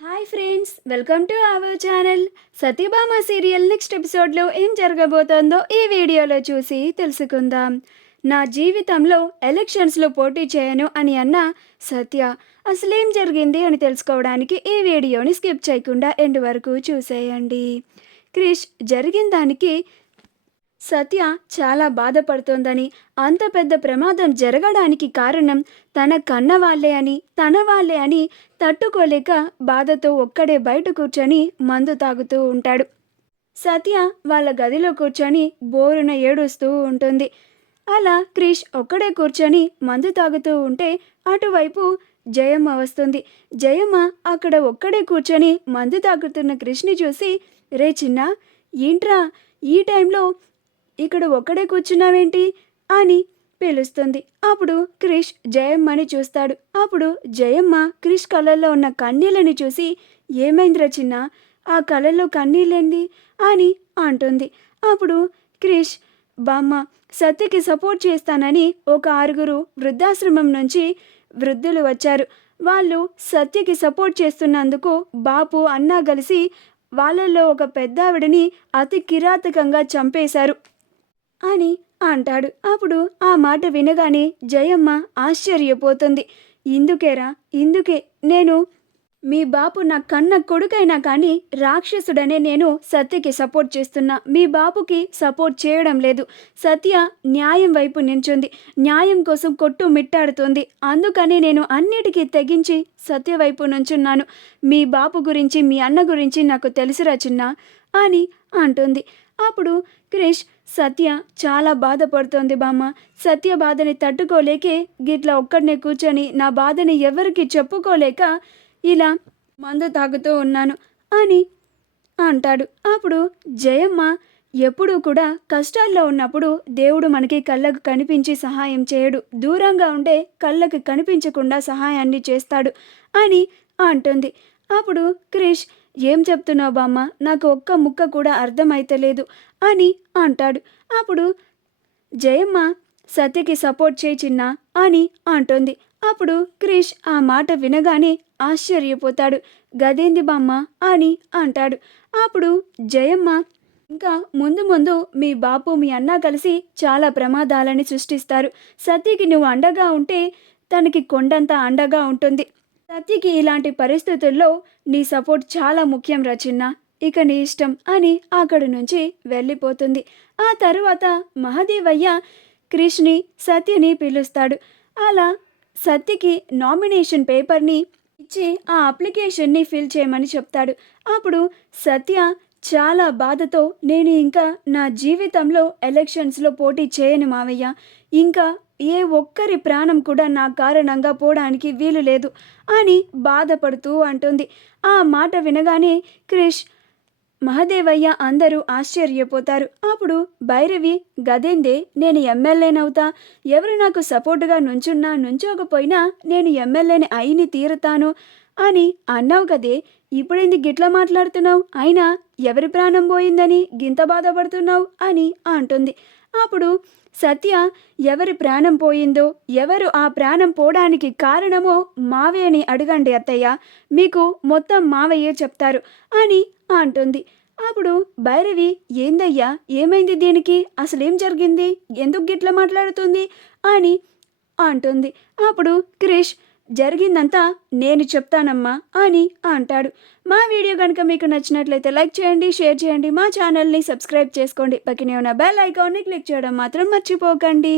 Hi friends, welcome to our channel. Satyabhama serial next ఎపిసోడ్లో ఏం జరగబోతోందో ఈ వీడియోలో చూసి తెలుసుకుందాం. నా జీవితంలో ఎలక్షన్స్లో పోటీ చేయను అని అన్న సత్య అసలేం జరిగింది అని తెలుసుకోవడానికి ఈ వీడియోని స్కిప్ చేయకుండా ఎండ్ వరకు చూసేయండి. క్రిష్ జరిగిన దానికి సత్య చాలా బాధపడుతోందని, అంత పెద్ద ప్రమాదం జరగడానికి కారణం తన వాళ్ళే అని తట్టుకోలేక బాధతో ఒక్కడే బయట కూర్చొని మందు తాగుతూ ఉంటాడు. సత్య వాళ్ళ గదిలో కూర్చొని బోరున ఏడుస్తూ ఉంటుంది. అలా క్రిష్ ఒక్కడే కూర్చొని మందు తాగుతూ ఉంటే అటువైపు జయమ్మ వస్తుంది. జయమ్మ అక్కడ ఒక్కడే కూర్చొని మందు తాగుతున్న క్రిష్ని చూసి, రే చిన్న, ఏంట్రా ఈ టైంలో ఇక్కడ ఒక్కడే కూర్చున్నావేంటి అని పిలుస్తుంది. అప్పుడు క్రిష్ జయమ్మని చూస్తాడు. అప్పుడు జయమ్మ క్రిష్ కళ్ళల్లో ఉన్న కన్నీళ్ళని చూసి, ఏమైందిరా చిన్న, ఆ కళ్ళల్లో కన్నీళ్ళేంది అని అంటుంది. అప్పుడు క్రిష్, బామ్మ, సత్యకి సపోర్ట్ చేస్తానని ఒక 6 వృద్ధాశ్రమం నుంచి వృద్ధులు వచ్చారు. వాళ్ళు సత్యకి సపోర్ట్ చేస్తున్నందుకు బాపు అన్నా కలిసి వాళ్ళల్లో ఒక పెద్దావిడని అతి కిరాతకంగా చంపేశారు అని అంటాడు. అప్పుడు ఆ మాట వినగానే జయమ్మ ఆశ్చర్యపోతుంది. ఇందుకే నేను మీ బాపు నా కన్న కొడుకైనా కానీ రాక్షసుడనే నేను సత్యకి సపోర్ట్ చేస్తున్నా. మీ బాపుకి సపోర్ట్ చేయడం లేదు. సత్య న్యాయం వైపు నించుంది, న్యాయం కోసం కొట్టు మిట్టాడుతుంది. అందుకని నేను అన్నిటికీ తెగించి సత్య వైపు నుంచున్నాను. మీ బాపు గురించి, మీ అన్న గురించి నాకు తెలుసురా చిన్న అని అంటుంది. అప్పుడు క్రిష్, సత్య చాలా బాధపడుతోంది బామ్మ. సత్య బాధని తట్టుకోలేకే గిట్లా ఒక్కడనే కూర్చొని నా బాధని ఎవరికి చెప్పుకోలేక ఇలా మందు తాగుతూ ఉన్నాను అని అంటాడు. అప్పుడు జయమ్మ, ఎప్పుడూ కూడా కష్టాల్లో ఉన్నప్పుడు దేవుడు మనకి కళ్ళకు కనిపించి సహాయం చేయడు, దూరంగా ఉండే కళ్ళకి కనిపించకుండా సహాయాన్ని చేస్తాడు అని అంటుంది. అప్పుడు క్రిష్, ఏం చెప్తున్నావు బామ్మ, నాకు ఒక్క ముక్క కూడా అర్థమైతలేదు అని అంటాడు. అప్పుడు జయమ్మ, సత్యకి సపోర్ట్ చేయి చిన్న అని అంటుంది. అప్పుడు క్రిష్ ఆ మాట వినగానే ఆశ్చర్యపోతాడు. గదేంది బామ్మ అని అంటాడు. అప్పుడు జయమ్మ, ఇంకా ముందు మీ బాపు మీ అన్న కలిసి చాలా ప్రమాదాలని సృష్టిస్తారు. సత్యకి నువ్వు అండగా ఉంటే తనకి కొండంత అండగా ఉంటుంది. సత్యకి ఇలాంటి పరిస్థితుల్లో నీ సపోర్ట్ చాలా ముఖ్యం రా చిన్న, ఇక నీ ఇష్టం అని అక్కడి నుంచి వెళ్ళిపోతుంది. ఆ తరువాత మహదేవయ్య క్రిష్ని, సత్యని పిలుస్తాడు. అలా సత్యకి నామినేషన్ పేపర్ని ఇచ్చి ఆ అప్లికేషన్ని ఫిల్ చేయమని చెప్తాడు. అప్పుడు సత్య చాలా బాధతో, నేను ఇంకా నా జీవితంలో ఎలక్షన్స్లో పోటీ చేయను మావయ్య, ఇంకా ఏ ఒక్కరి ప్రాణం కూడా నా కారణంగా పోవడానికి వీలు లేదు అని బాధపడుతూ అంటుంది. ఆ మాట వినగానే క్రిష్, మహదేవయ్య అందరూ ఆశ్చర్యపోతారు. అప్పుడు భైరవి, గదేందే, నేను ఎమ్మెల్యేనవుతా, ఎవరు నాకు సపోర్టుగా నుంచోకపోయినా నేను ఎమ్మెల్యేని అయిని తీరుతాను అని అన్నావు కదే, ఇప్పుడేంది గిట్లా మాట్లాడుతున్నావు, అయినా ఎవరి ప్రాణం పోయిందని గింత బాధపడుతున్నావు అని అంటుంది. అప్పుడు సత్య, ఎవరి ప్రాణం పోయిందో, ఎవరు ఆ ప్రాణం పోవడానికి కారణమో మావయ్యని అడగండి అత్తయ్య, మీకు మొత్తం మావయ్యే చెప్తారు అని అంటుంది. అప్పుడు భైరవి, ఏందయ్యా, ఏమైంది దీనికి, అసలేం జరిగింది, ఎందుకు గిట్లా మాట్లాడుతుంది అని అంటుంది. అప్పుడు క్రిష్, జరిగిందంతా నేను చెప్తానమ్మా అని అంటాడు. మా వీడియో కనుక మీకు నచ్చినట్లయితే లైక్ చేయండి, షేర్ చేయండి, మా ఛానల్ని సబ్స్క్రైబ్ చేసుకోండి, పక్కనే ఉన్న బెల్ ఐకాన్ని క్లిక్ చేయడం మాత్రం మర్చిపోకండి.